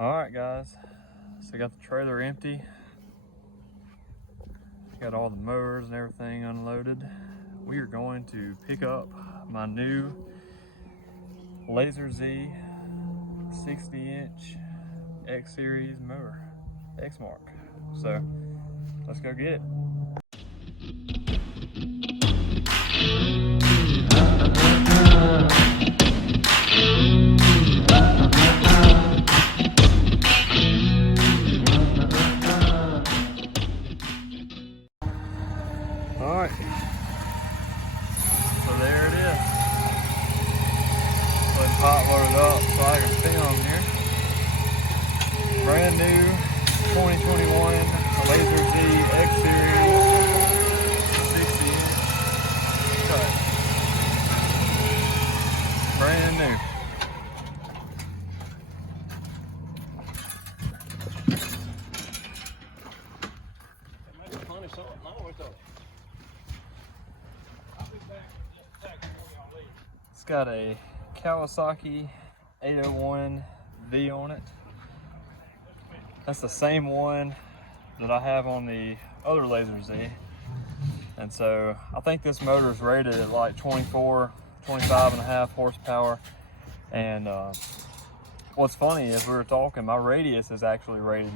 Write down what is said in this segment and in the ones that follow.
All right, guys. So I got the trailer empty. Got all the mowers and everything unloaded. We are going to pick up my new Lazer Z 60-inch X-Series mower, Exmark. So let's go get it. All right, so there it is. Let's hot load it up so I can film here. Brand new 2021 Lazer Z X-Series 60-inch cut. Brand new. It's got a Kawasaki 801V on it. That's the same one that I have on the other Lazer Z. And so I think this motor is rated at like 25 and a half horsepower. And what's funny is we were talking, my radius is actually rated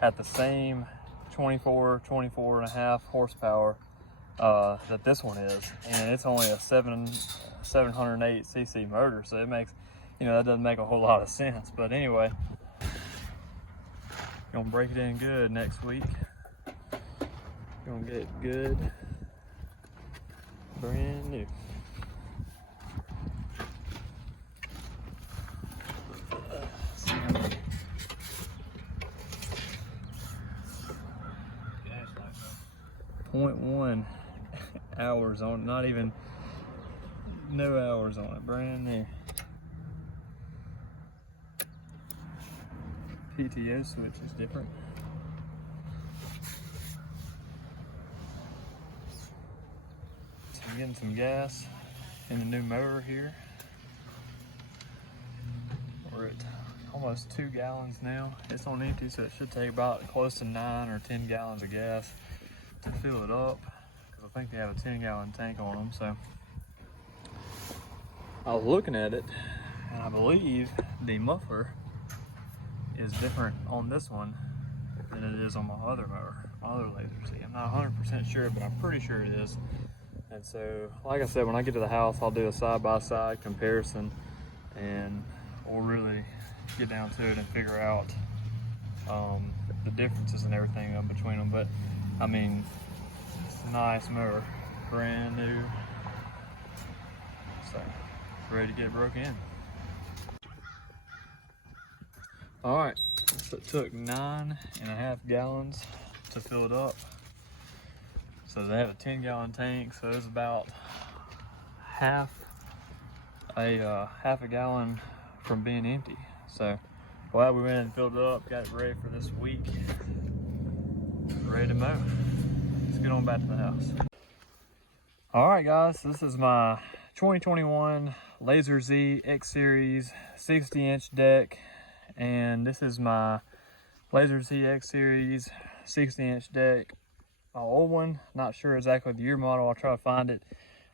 at the same 24 and a half horsepower that this one is, and it's only a 708 cc motor, so it makes, that doesn't make a whole lot of sense. But anyway, gonna break it in good next week. Gonna get it good, brand new. .1 hours on it, not even, no hours on it, brand new. Pto switch is different. So I'm getting some gas in the new motor here. We're at almost 2 gallons now. It's on empty, so it should take about close to 9 or 10 gallons of gas to fill it up, because I think they have a 10-gallon tank on them. So I was looking at it, and I believe the muffler is different on this one than it is on my other mower, my other Lazer Z. I'm not 100% sure, but I'm pretty sure it is. And so, like I said, when I get to the house, I'll do a side-by-side comparison, and we'll really get down to it and figure out the differences and everything in between them. But I mean, it's a nice mower, brand new. So, ready to get it broke in. All right, so it took 9.5 gallons to fill it up. So they have a 10-gallon tank, so it's about half a gallon from being empty. So, glad we went and filled it up, got it ready for this week. Ready to mow. Let's get on back to the house. All right, guys, this is my 2021 Lazer Z X-Series 60-inch deck, and this is my Lazer Z X-Series 60-inch deck. My old one, not sure exactly the year model. I'll try to find it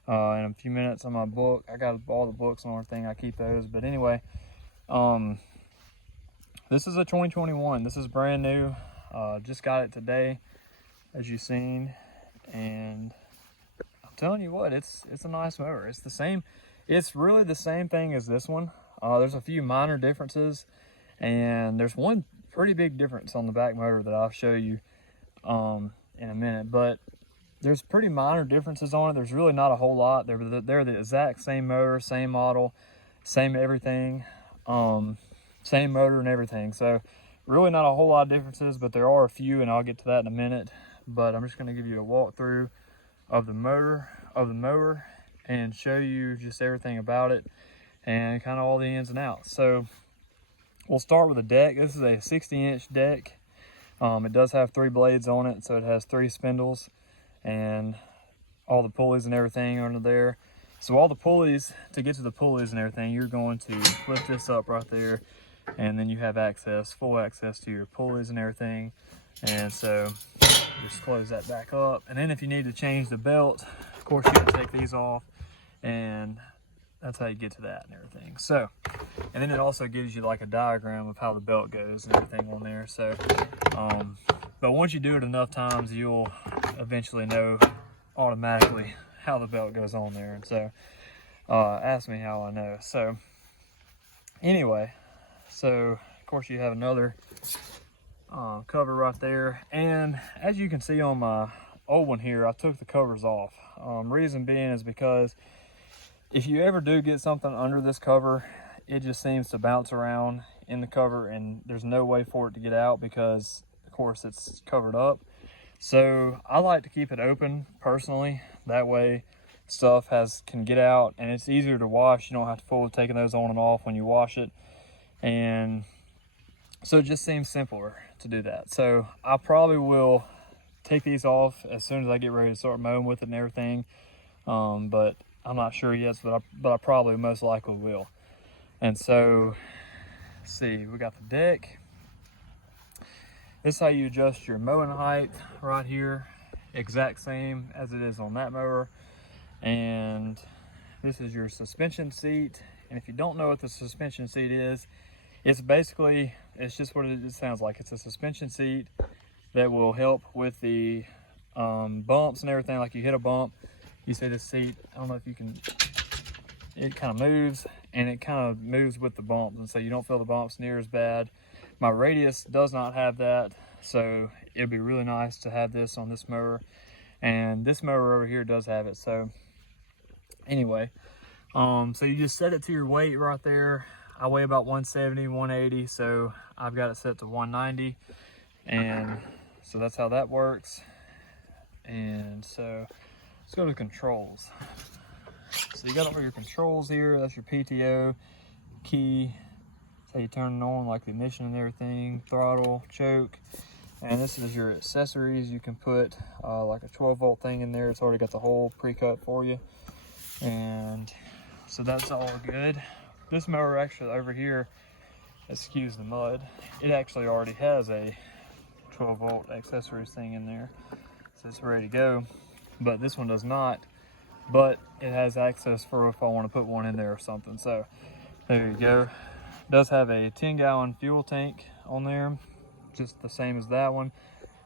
in a few minutes on my book. I got all the books and everything. I keep those. But anyway, this is a 2021. This is brand new. Just got it today, as you've seen, and I'm telling you what, it's a nice mower. It's the same. It's really the same thing as this one. There's a few minor differences, and there's one pretty big difference on the back motor that I'll show you in a minute. But there's pretty minor differences on it. There's really not a whole lot. They're the exact same motor, same model, same everything, same motor and everything. So really not a whole lot of differences, but there are a few, and I'll get to that in a minute. But I'm just going to give you a walkthrough of the motor, of the mower, and show you just everything about it and kind of all the ins and outs. So we'll start with the deck. This is a 60-inch deck. It does have 3 blades on it, so it has 3 spindles and all the pulleys and everything under there. So all the pulleys, to get to the pulleys and everything, you're going to lift this up right there, and then you have full access to your pulleys and everything. And so just close that back up. And then if you need to change the belt, of course you gotta take these off, and that's how you get to that and everything. So, and then it also gives you like a diagram of how the belt goes and everything on there. So, but once you do it enough times, you'll eventually know automatically how the belt goes on there. And so, ask me how I know. So, anyway, so of course you have another cover right there. And as you can see on my old one here, I took the covers off. Reason being is because if you ever do get something under this cover, it just seems to bounce around in the cover, and there's no way for it to get out because, of course, it's covered up. So I like to keep it open personally. That way stuff can get out, and it's easier to wash. You don't have to fully taking those on and off when you wash it. And so it just seems simpler to do that. So I probably will take these off as soon as I get ready to start mowing with it and everything. But I'm not sure yet, but I probably most likely will. And so, let's see, we got the deck. This is how you adjust your mowing height right here. Exact same as it is on that mower. And this is your suspension seat. And if you don't know what the suspension seat is, it's basically, it's just what it sounds like. It's a suspension seat that will help with the bumps and everything. Like you hit a bump, you see the seat, I don't know if you can, it kind of moves, and it kind of moves with the bumps, and so you don't feel the bumps near as bad. My Radius does not have that, so it'd be really nice to have this on this mower, and this mower over here does have it. So anyway, so you just set it to your weight right there. I weigh about 170, 180, so I've got it set to 190, and so that's how that works. And so let's go to controls. So you got all your controls here. That's your PTO, key, that's how you turn it on, like the ignition and everything, throttle, choke. And this is your accessories. You can put like a 12-volt thing in there. It's already got the hole pre-cut for you. And so that's all good. This mower actually over here, excuse the mud, it actually already has a 12-volt accessories thing in there. So it's ready to go. But this one does not, but it has access for if I want to put one in there or something. So there you go. It does have a 10-gallon fuel tank on there, just the same as that one.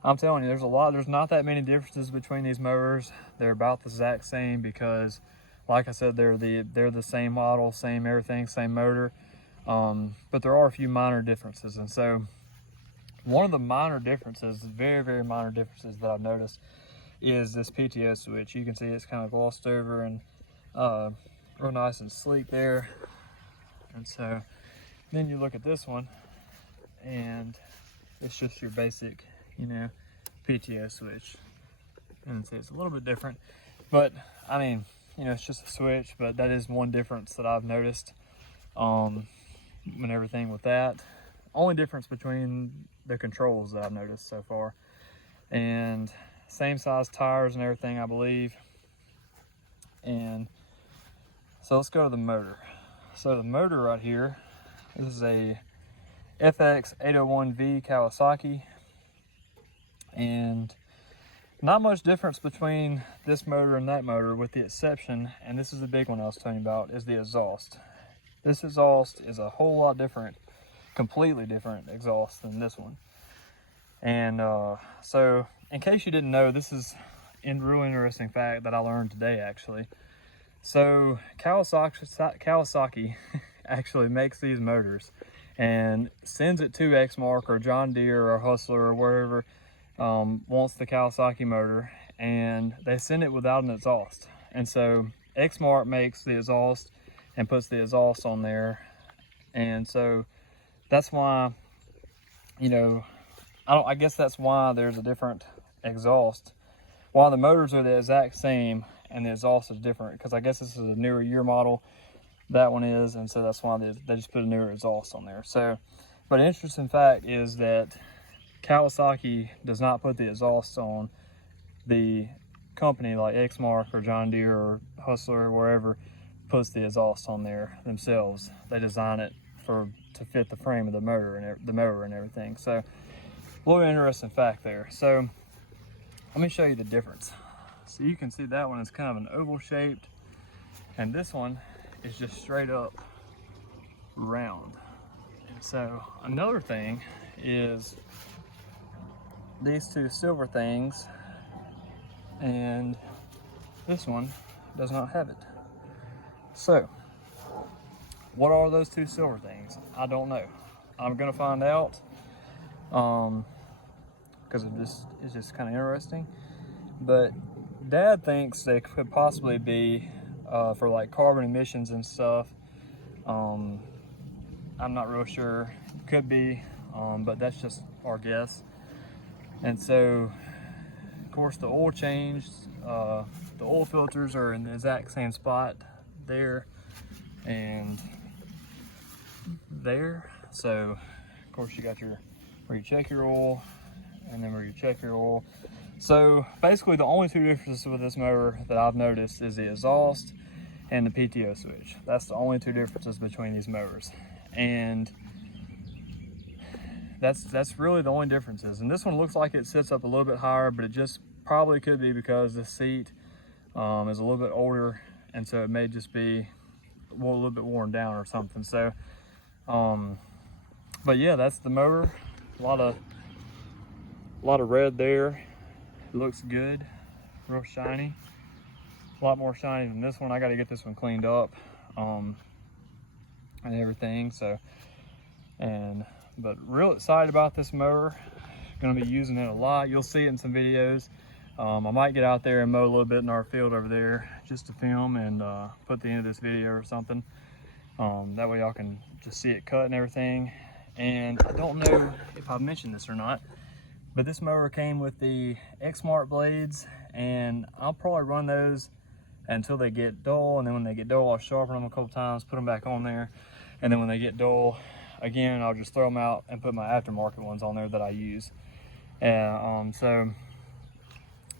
I'm telling you, there's not that many differences between these mowers. They're about the exact same because, like I said, they're the same model, same everything, same motor. But there are a few minor differences. And so one of the minor differences, very, very minor differences that I've noticed, is this PTO switch. You can see it's kind of glossed over and real nice and sleek there. And so then you look at this one, and it's just your basic, PTO switch. And see, it's a little bit different, but I mean, it's just a switch. But that is one difference that I've noticed and everything with that. Only difference between the controls that I've noticed so far. And same size tires and everything, I believe. And so let's go to the motor. So the motor right here, this is a FX 801V Kawasaki, and not much difference between this motor and that motor, with the exception, and this is the big one I was telling you about, is the exhaust. This exhaust is a whole lot different, completely different exhaust than this one. And so in case you didn't know, this is a real interesting fact that I learned today, actually. So Kawasaki actually makes these motors and sends it to Exmark or John Deere or Hustler or wherever wants the Kawasaki motor, and they send it without an exhaust. And so Exmark makes the exhaust and puts the exhaust on there. And so that's why, I guess that's why there's a different exhaust. While the motors are the exact same and the exhaust is different, because I guess this is a newer year model, that one is, and so that's why they just put a newer exhaust on there. So, but an interesting fact is that Kawasaki does not put the exhaust on. The company like Exmark or John Deere or Hustler or wherever puts the exhaust on there themselves. They design it for to fit the frame of the mower and everything. So a little interesting fact there. So let me show you the difference. So you can see that one is kind of an oval shaped, and this one is just straight up round. And so another thing is these two silver things, and this one does not have it. So what are those two silver things? I don't know. I'm gonna find out, because it's just kind of interesting. But Dad thinks they could possibly be for like carbon emissions and stuff. I'm not real sure. Could be, but that's just our guess. And so, of course, the oil changed. The oil filters are in the exact same spot there and there. So, of course, you got where you check your oil, and then where you check your oil. So basically the only two differences with this mower that I've noticed is the exhaust and the Pto switch. That's the only two differences between these mowers. And that's really the only differences. And this one looks like it sits up a little bit higher, but it just probably could be because the seat is a little bit older, and so it may just be a little bit worn down or something. So but yeah, that's the mower. A lot of red there. It looks good, real shiny. A lot more shiny than this one. I got to get this one cleaned up and everything. So, but real excited about this mower. Going to be using it a lot. You'll see it in some videos. I might get out there and mow a little bit in our field over there just to film and put the end of this video or something. That way y'all can just see it cut and everything. And I don't know if I've mentioned this or not, but this mower came with the Exmark blades, and I'll probably run those until they get dull, and then when they get dull, I'll sharpen them a couple times, put them back on there, and then when they get dull again, I'll just throw them out and put my aftermarket ones on there that I use. And so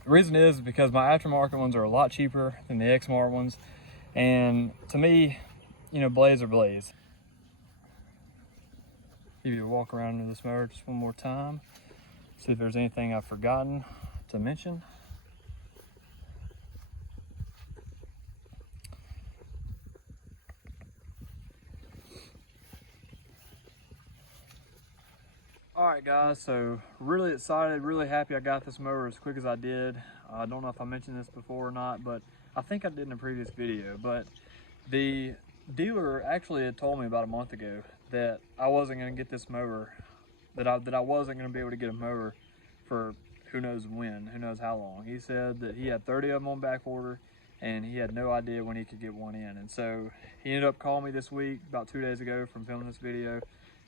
the reason is because my aftermarket ones are a lot cheaper than the Exmark ones, and to me, you know, blades are blades. Give you a walk around in this mower just one more time. See if there's anything I've forgotten to mention. All right, guys, so really excited, really happy I got this mower as quick as I did. I don't know if I mentioned this before or not, but I think I did in a previous video. But the dealer actually had told me about a month ago that I wasn't going to get this mower, that I wasn't going to be able to get a mower for who knows when, who knows how long. He said that he had 30 of them on back order, and he had no idea when he could get one in. And so he ended up calling me this week, about 2 days ago from filming this video,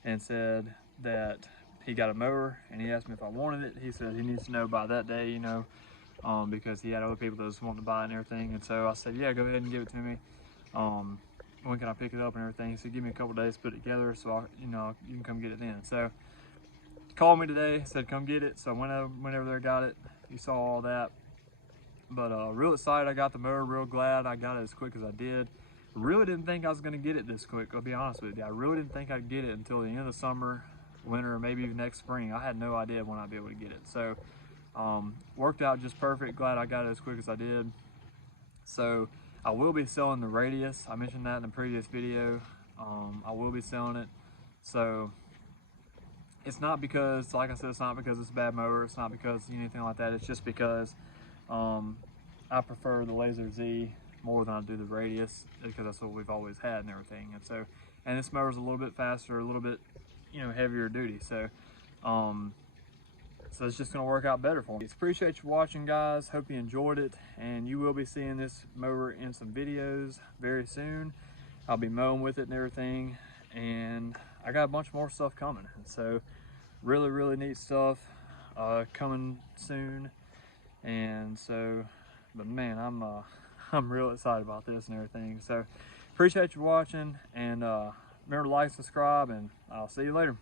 and said that he got a mower, and he asked me if I wanted it. He said he needs to know by that day, you know, because he had other people that was wanting to buy it and everything. And so I said, yeah, go ahead and give it to me. When can I pick it up and everything? He said, give me a couple days to put it together, so you know, you can come get it then. So he called me today, said come get it. So whenever they got it, you saw all that. But real excited I got the mower, real glad I got it as quick as I did. Really didn't think I was gonna get it this quick, I'll be honest with you. I really didn't think I'd get it until the end of the summer, winter, maybe even next spring. I had no idea when I'd be able to get it. So worked out just perfect. Glad I got it as quick as I did. So I will be selling the Radius. I mentioned that in the previous video. I will be selling it. So it's not because, like I said, it's not because it's a bad mower. It's not because anything like that. It's just because I prefer the Lazer Z more than I do the Radius, because that's what we've always had and everything. And so, and this mower's a little bit faster, a little bit, you know, heavier duty. So so it's just gonna work out better for me. Appreciate you watching, guys. Hope you enjoyed it, and you will be seeing this mower in some videos very soon. I'll be mowing with it and everything, and I got a bunch more stuff coming. And so really neat stuff coming soon. And so, but man, I'm real excited about this and everything. So appreciate you watching, and remember to like, subscribe, and I'll see you later.